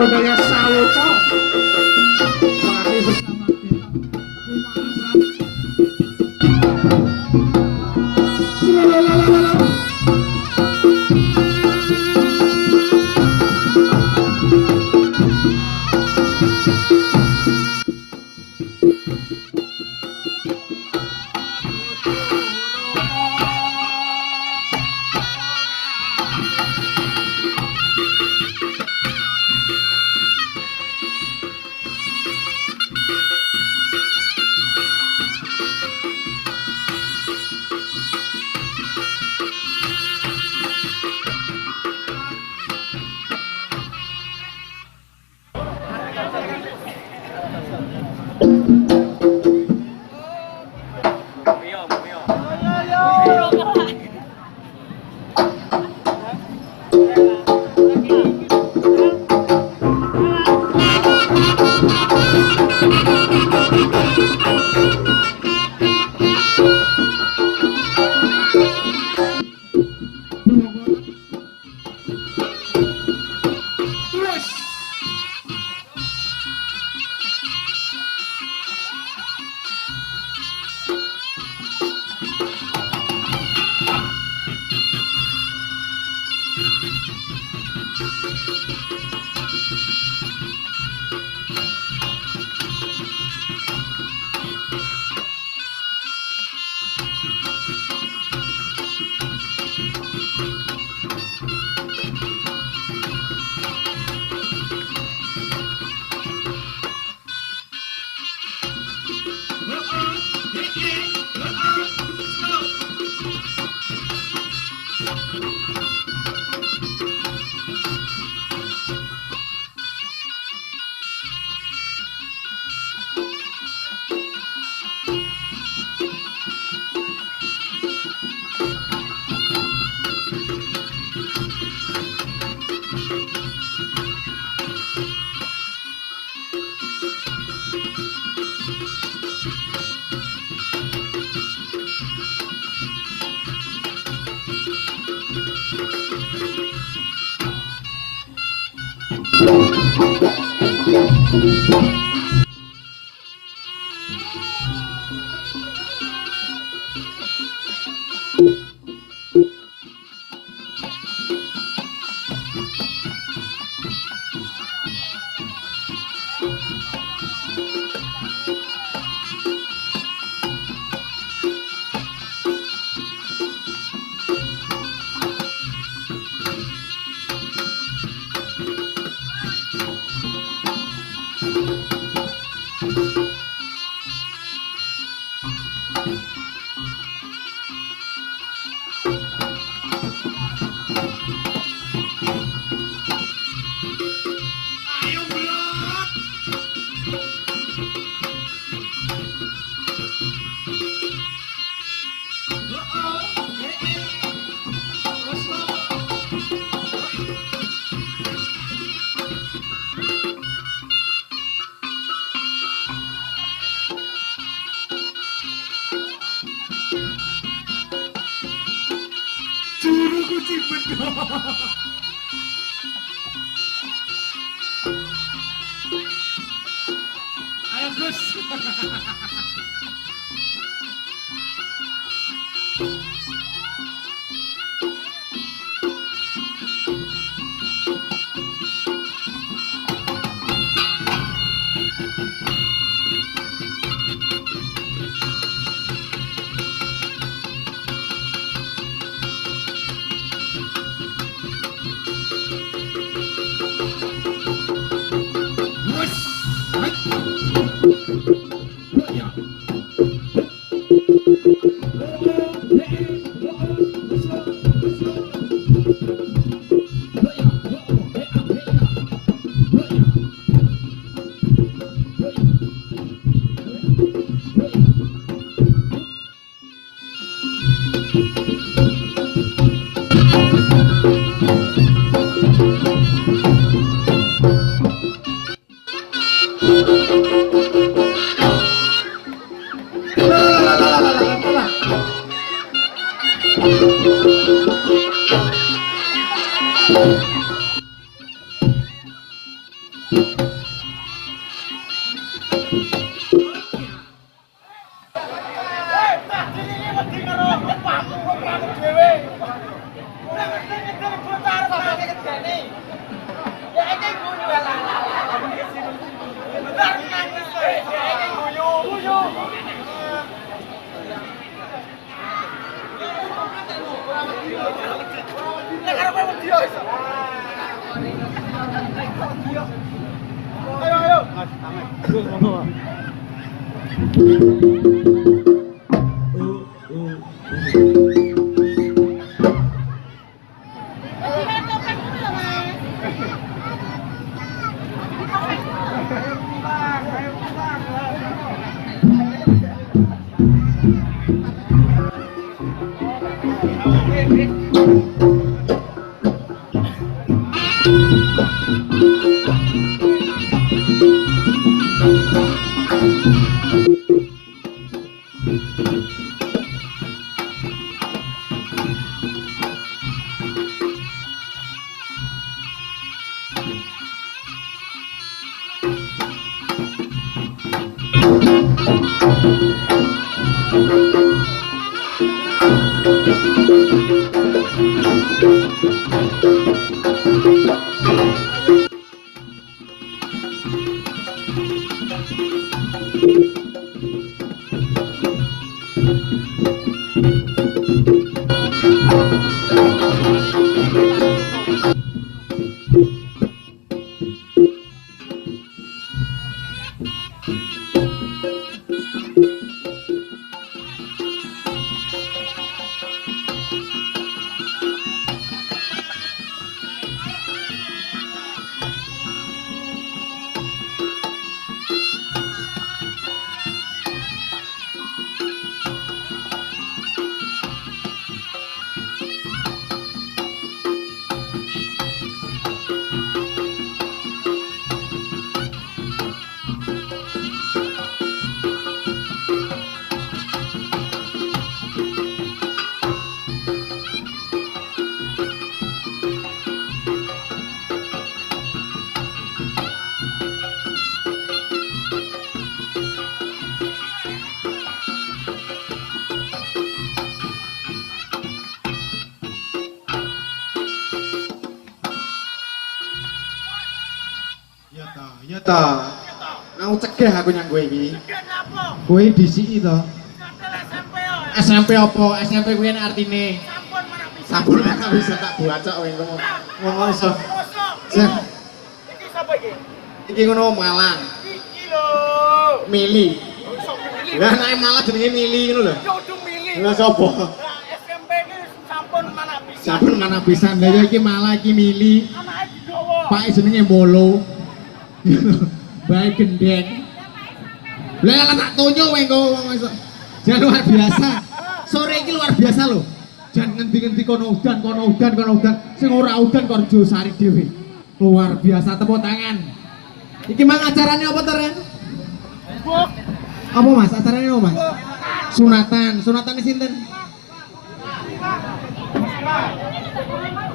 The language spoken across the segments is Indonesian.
Surabaya Saloco. Mari bersama kita. Ayo Gus. Ya ta. Aku cegah aku nyang kowe iki. Kowe disiki to. SMP apa? SMP kuwi artine. Sampun mana bisa tak baca kowe ngomong iso. Iki sapa iki? Iki ngono Malang. Iki lho. Mili. Lah nek Malang jenenge Mili ngono lho. Ya udah Mili. Lah sapa? SMP iki sampun mana bisa. Sampun mana bisa. Lah ya iki Malang iki Mili. Anake digowo. Pak jenenge Molo. Baik gendeng. Lah tak tonyo kowe ngomong iso. Jan luar biasa. Sore iki luar biasa lho. Jan ngendi-ngendi kono udan. Sing ora udan kok jo sari dhewe. Luar biasa, tepuk tangan. Iki mang acarane apa to, Ren? Apa Mas? Acarane apa, Mas? Sunatan. Sunatane sinten?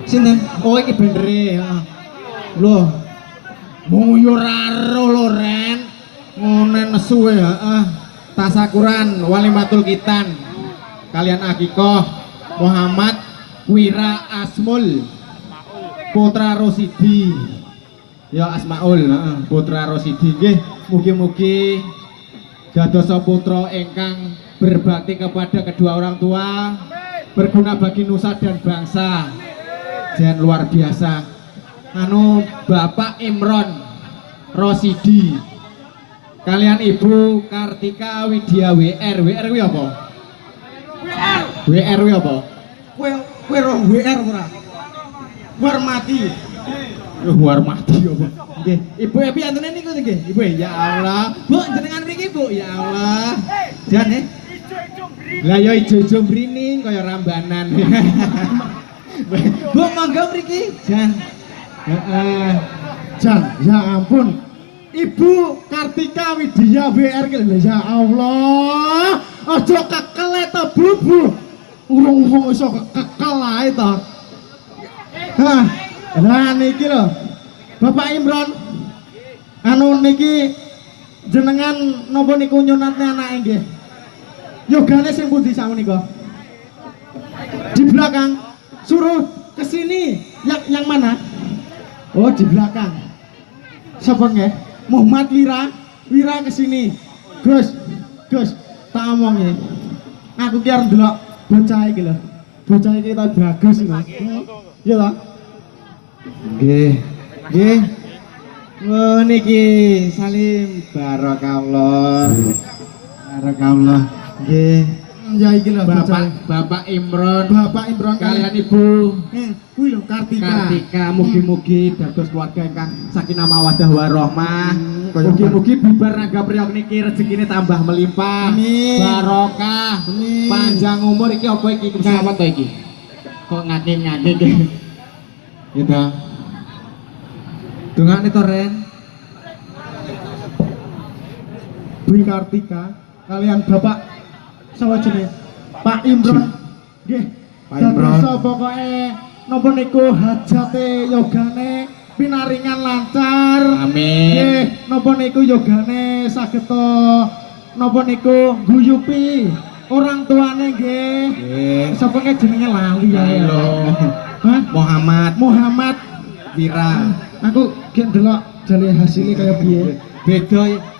Sinten? Oh iki bendere, heeh. Loh. Mung yo ora lho, Ren. Ngene nesu ya, heeh. Tasakuran Walimatul Kitan. Kalian Akikoh Muhammad Wira Asmul Putra Rosidi. Ya Asmaul, heeh, Putra Rosidi nggih. Mugi-mugi dadosa putra ingkang berbakti kepada kedua orang tua, berguna bagi nusa dan bangsa. Jan luar biasa. Anu Bapak Imron Rosidi kalian Ibu Kartika Widya WR. WR kuwi apa? WR kuwi apa? Kowe roh WR ora? Warmati. Warmati apa? Nggih, Ibu Epi antene niku nggih. Ibu ya Allah. Bu jenengan mriki Bu, ya Allah. Jan lah ya ijo-ijo mrining kaya rambanan. Bu monggo mriki, Jan. Heeh. Jan, ya ampun. Ibu Kartika Widya WR ki ya Allah. Aja kekel to, Bu. Urung iso kekel ae to. Hah. Lah niki lho. Bapak Imron. Anu niki jenengan napa niku nyunatne anake nggih? Yogane sing pundi sakmenika? Di belakang. Suruh ke sini. Yang mana? Oh, di belakang. Siapa nggih? Muhammad Wira ke sini. Gus, tak omong ya. Aku ki arep ndelok bocah iki lho. Bocah iki ta bagus lho. Iya lah. Nggih. Nggih. Oh niki Salim barakallah. Barakallah. Nggih. Ya iki lho Bapak Imron Bapak Imron kalian Ibu kuwi lho Kartika. Kartika mugi-mugi dados keluarga ingkang sakinah mawaddah warahmah. Kaya Mugi-mugi bibar naga priok niki rezekine tambah melimpah. Amin. Barokah. Amin. Panjang umur iki apa iki pesawat to iki? Kok ngake-ngake iki? Gitu. Dongane to Ren. Bui Kartika kalian Bapak sama jenenge Pak Imron. Nggih. Pak Imron. Dadosa pokoke napa niku hajate yogane pinaringan lancar. Amin. Nggih, napa niku yogane saged napa niku guyupi orang tuane nggih. Nggih. Sapa ke jenenge lali ya. Halo. Hah? Muhammad Hmm. Wira. Aku gek ndelok jane hasilnya kaya piye.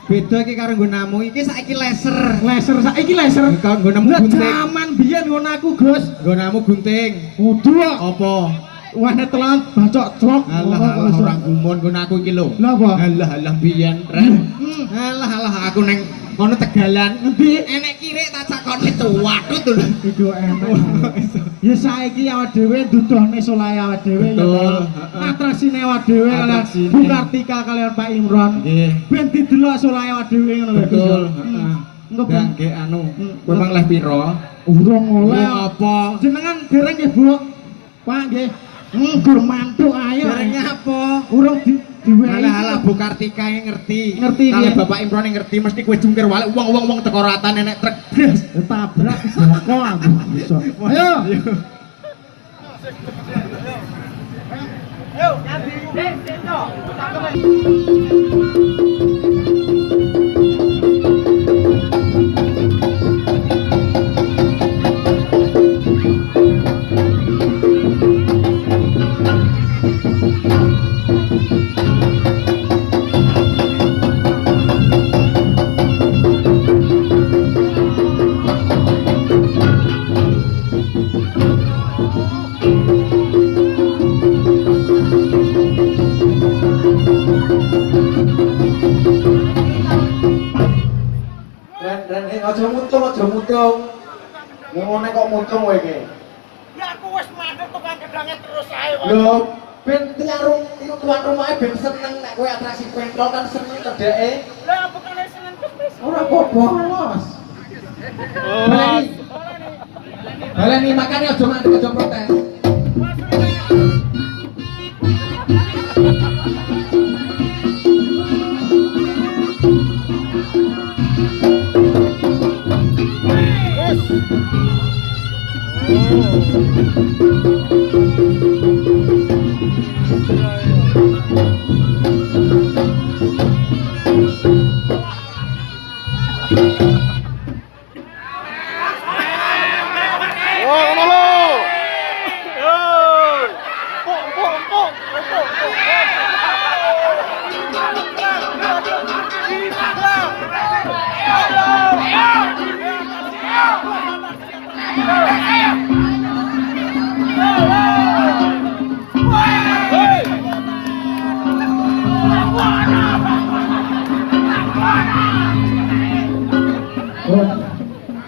Beda iki karo nggonamu iki saiki laser. Laser saiki laser. Kau nggonamu Lah gunting. jaman biyen ngono aku, Gus. Nggonamu gunting. Kudu kok. Apa? Wahne telan bacok trok. Alah orang gumun nggon aku iki lho. Lah apa? Alah biyen Ren. Alah aku neng kono Tegalan. Ngendi? Enek kirik tak cakone cuwadut lho. Iku enak. Ya saiki awak dhewe dudohne solahe awak dhewe ya. Betul, Pak. Atrasine awak dhewe kalian Atrasine. Bu Kartika kalian Pak Imron. Nggih. Ben didelok solahe awak dhewe ngono lho. Betul, Gus. heeh. Engko ben Dan ge anu, kowe mang leh piro? urung oleh. Apa? Jenengan dereng nggih, Bu. Pak nggih. Nggur mantuk ayo. Derenge apa? Urung diwehi. Alah Bu Kartika yang ngerti. Ngerti, Kalau piye? Bapak Imron yang ngerti mesti kowe jungkir walik wong teko ratan enek truk. Blas. Tabrak Joko aku bisa. Ayo. Ren aja mutung. Ngene kok mutung kowe iki. Ya aku wis mandek tukang gedange terus ae kok. Lho, ben tuan rumahe ben seneng nek kowe atraksi pentol kan seneng cedeke. Lah bukan seneng wis. Ora apa-apa, los. Baleni makane aja mandek aja protes.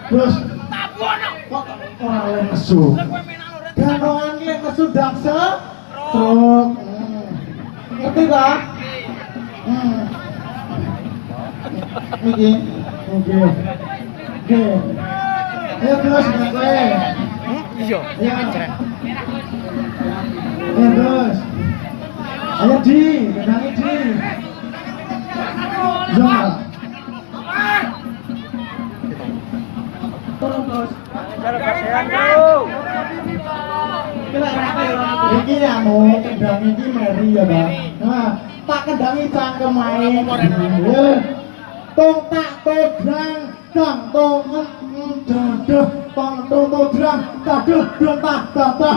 Terus kok ora oleh nesu. Ganoan ki nesu daksa. Truk. Ngerti ta? Iki. Oke. Oke. Ayo terus kowe. Iya. Ya. Ayo terus. Ayo di, kenangi di. Ya. Iki anu kendang iki meri ya, Bang. Nah, tak kendangi cangkem ae. Tong tak todang, dang tong dadah, tong todang, dadah dontah dadah.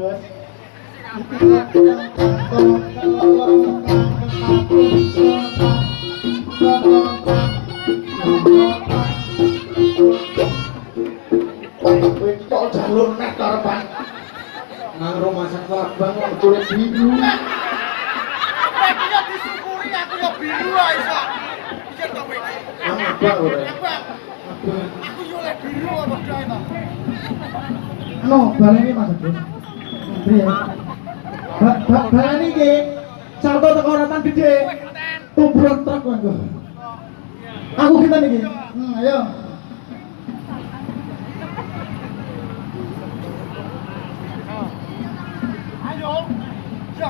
Gus. Kowe tok jalur nek karepan. Nang rumah sak labang kulit biru. Aku yo disyukuri aku yo biru ae iso. Iya to kowe. Apa ora? Aku yo lek biru apa dae to. No, baleni Mas Gus. Piye? Baleni iki salto teko ratan gede. Tubruk truk kowe. Aku kita niki. Ayo. Ayo. Yo.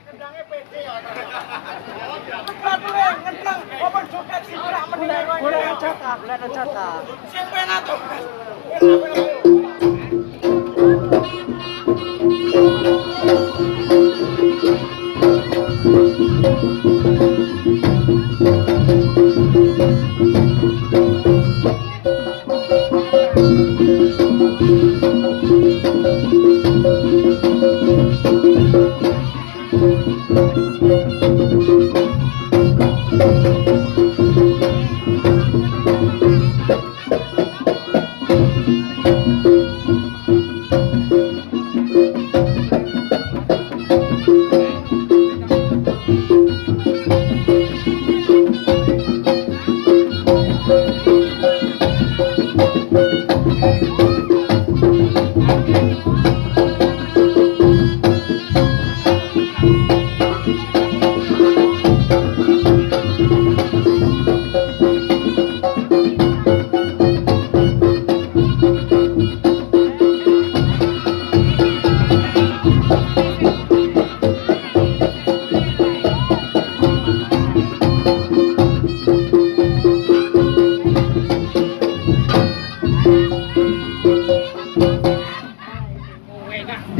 Kendangnya pede ya. Bature ngendang open joget sing gerak meneh kowe. Boleh jatah. Sing penak to.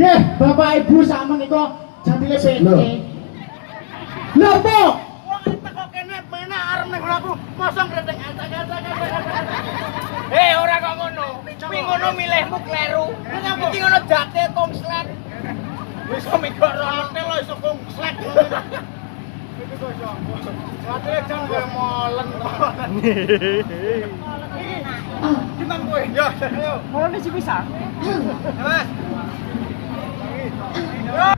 Nggih, Bapak Ibu sak menika jatine pede. Lha apa? Wong teko kene penak arep ning aku mosong gredeng antek-antek. Hei, ora kok ngono. Kuwi ngono milihmu kleru. Iki ngono jate tomslet. Wis kok migok rono lho iso komslet. Iki kok iso. Jate jan kowe molen. Gimana kowe? Yo, ayo. Molen sing bisa. Mas. Yo.